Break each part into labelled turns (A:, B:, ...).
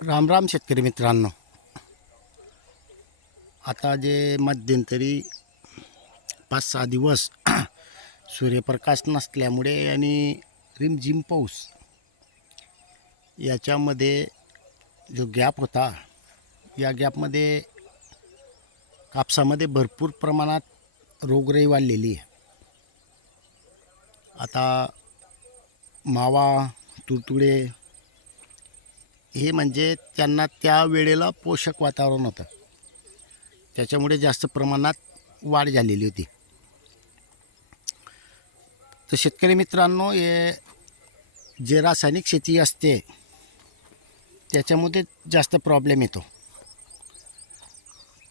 A: राम राम शेतकरी मित्रांनो. आता जे मध्यंतरी पाच सहा दिवस सूर्यप्रकाश नसल्यामुळे आणि रिमझिम पाऊस याच्यामध्ये जो गॅप होता या गॅपमध्ये कापसामध्ये भरपूर प्रमाणात रोगराई वाढलेली आहे. आता मावा तुडतुडे हे म्हणजे त्यांना त्या वेळेला पोषक वातावरण होतं. त्याच्यामुळे जास्त प्रमाणात वाढ झालेली होती. तर शेतकरी मित्रांनो हे जे रासायनिक शेती असते त्याच्यामध्ये जास्त प्रॉब्लेम येतो.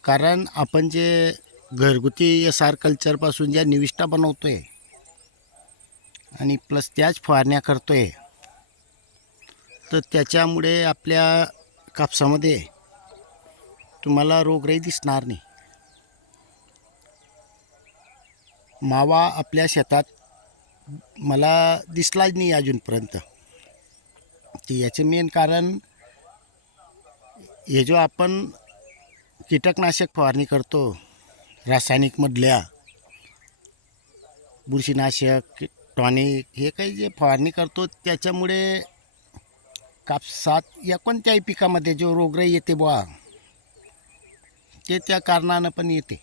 A: कारण आपण जे घरगुती एस आर कल्चरपासून ज्या निविष्ठा बनवतो आहे आणि प्लस त्याच फवारण्या करतो आहे तर त्याच्यामुळे आपल्या कापसामध्ये तुम्हाला रोगराई दिसणार नाही. मावा आपल्या शेतात मला दिसलाच नाही अजूनपर्यंत. ते याचे मेन कारण हे जो आपण कीटकनाशक फवारणी करतो रासायनिकमधल्या बुरशीनाशक टॉनिक हे काही जे फवारणी करतो त्याच्यामुळे कापसात या कोणत्याही पिकामध्ये जो रोगराई येते बुवा ते त्या कारणानं पण येते.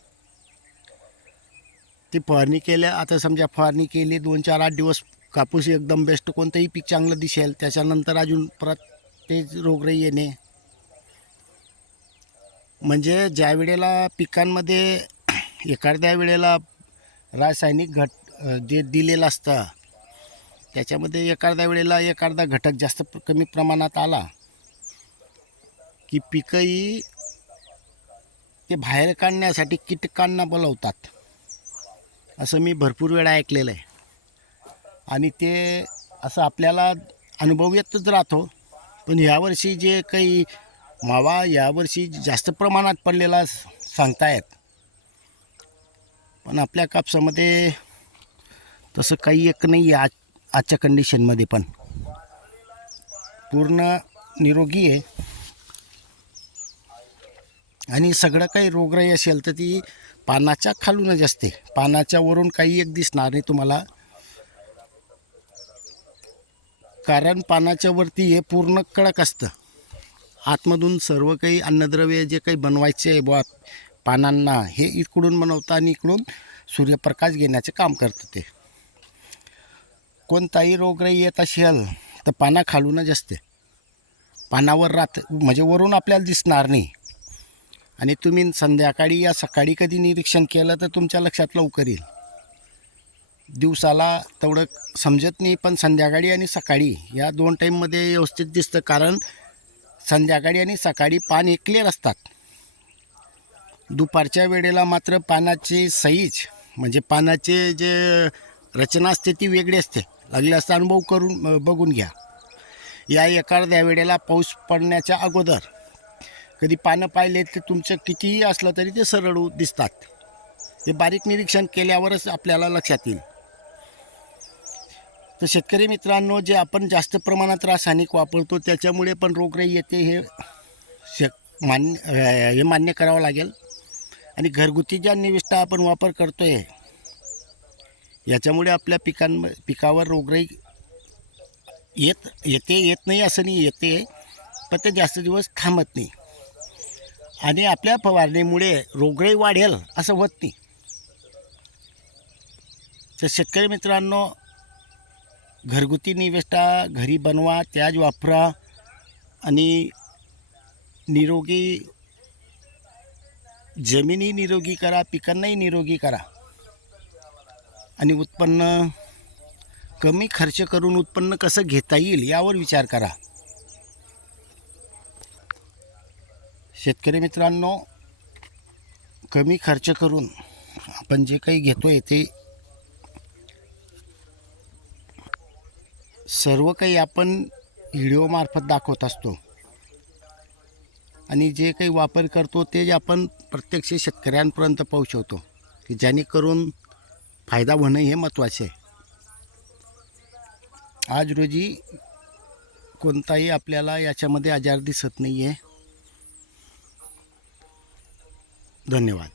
A: ती फवारणी केल्या आता समजा फवारणी केली दोन चार आठ दिवस कापूस एकदम बेस्ट कोणतंही पीक चांगलं दिसेल त्याच्यानंतर अजून परत ते रोगराई येणे. म्हणजे ज्या वेळेला पिकांमध्ये एखाद्या वेळेला रासायनिक घट जे दिलेलं असतं त्याच्यामध्ये एखाद्या वेळेला एखादा घटक जास्त कमी प्रमाणात आला की पिकंही ते बाहेर काढण्यासाठी कीटकांना बोलवतात. असं मी भरपूर वेळा ऐकलेलं आहे. आणि ते असं आपल्याला अनुभव येतच राहतो. पण यावर्षी जे काही मावा यावर्षी जास्त प्रमाणात पडलेला सांगतायत. पण आपल्या कापसामध्ये तसं काही एक नाही आहे. आज आजच्या कंडिशनमध्ये पण. पूर्ण निरोगी आहे. आणि सगळं काही रोगराई असेल तर ती पानाच्या खालूनच असते पानाच्या वरून काही एक दिसणार नाही तुम्हाला. कारण पानाच्या वरती हे पूर्ण कडक असतं. आतमधून सर्व काही अन्नद्रव्य जे काही बनवायचे आहे बुवा पानांना हे इकडून बनवतं आणि इकडून सूर्यप्रकाश घेण्याचे काम करतं ते. कोणताही रोगराई येत असेल तर पाना खालूनच असते. पानावर रात म्हणजे वरून आपल्याला दिसणार नाही. आणि तुम्ही संध्याकाळी या सकाळी कधी निरीक्षण केलं तर तुमच्या लक्षात लवकर येईल. दिवसाला तेवढं समजत नाही पण संध्याकाळी आणि सकाळी या दोन टाईममध्ये व्यवस्थित दिसतं कारण संध्याकाळी आणि सकाळी पान हे क्लिअर असतात. दुपारच्या वेळेला मात्र पानाची साईज म्हणजे पानाचे जे रचना असते ती वेगळी असते. लागल्यास असता अनुभव करून बघून घ्या. या एखाद्या वेळेला पाऊस पडण्याच्या अगोदर कधी पानं पाहिले तर तुमचं कितीही असलं तरी ते सरळ दिसतात. हे बारीक निरीक्षण केल्यावरच आपल्याला लक्षात येईल. तर शेतकरी मित्रांनो जे आपण जास्त प्रमाणात रासायनिक वापरतो त्याच्यामुळे पण रोगराई येते हे शक मान्य हे मान्य करावं लागेल. आणि घरगुती ज्या निविष्ठा आपण वापर करतो आहे याच्यामुळे आपल्या पिकां पिकावर रोगराई येत येते येत नाही असं नाही येते. पण ते जास्त दिवस थांबत नाही. आणि आपल्या फवारणीमुळे रोगराई वाढेल असं होत नाही. तर शेतकरी मित्रांनो घरगुती निवेष्टा घरी बनवा त्याज वापरा आणि निरोगी जमिनी निरोगी करा पिकांनाही निरोगी करा. आणि उत्पन्न कमी खर्च करून उत्पन्न कसं घेता येईल यावर विचार करा. शेतकरी मित्रांनो कमी खर्च करून आपण जे काही घेतोय ते सर्व काही आपण व्हिडिओमार्फत दाखवत असतो. आणि जे काही वापर करतो ते आपण प्रत्यक्ष शेतकऱ्यांपर्यंत पोहोचवतो की जेणेकरून फायदा होणं हे महत्त्वाचे आहे. आज रोजी कोणताही आपल्याला याच्यामध्ये आजार दिसत नाही आहे धन्यवाद.